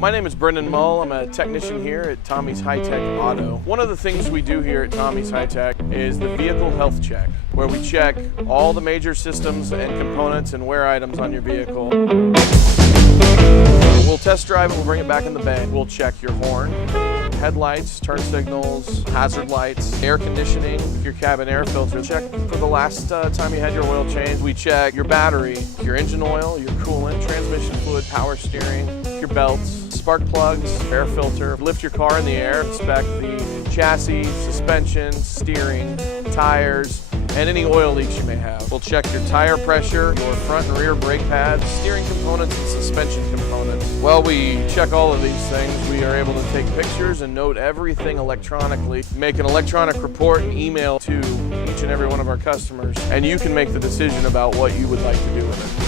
My name is Brendan Mull. I'm a technician here at Tommy's High Tech Auto. One of the things we do here at Tommy's High Tech is the vehicle health check, where we check all the major systems and components and wear items on your vehicle. We'll test drive it, we'll bring it back in the bay. We'll check your horn, headlights, turn signals, hazard lights, air conditioning, your cabin air filter. Check for the last time you had your oil change. We check your battery, your engine oil, your coolant, transmission fluid, power steering, your belts, spark plugs, air filter. Lift your car in the air, inspect the chassis, suspension, steering, tires, and any oil leaks you may have. We'll check your tire pressure, your front and rear brake pads, steering components, and suspension components. While we check all of these things, we are able to take pictures and note everything electronically, make an electronic report and email to each and every one of our customers, and you can make the decision about what you would like to do with it.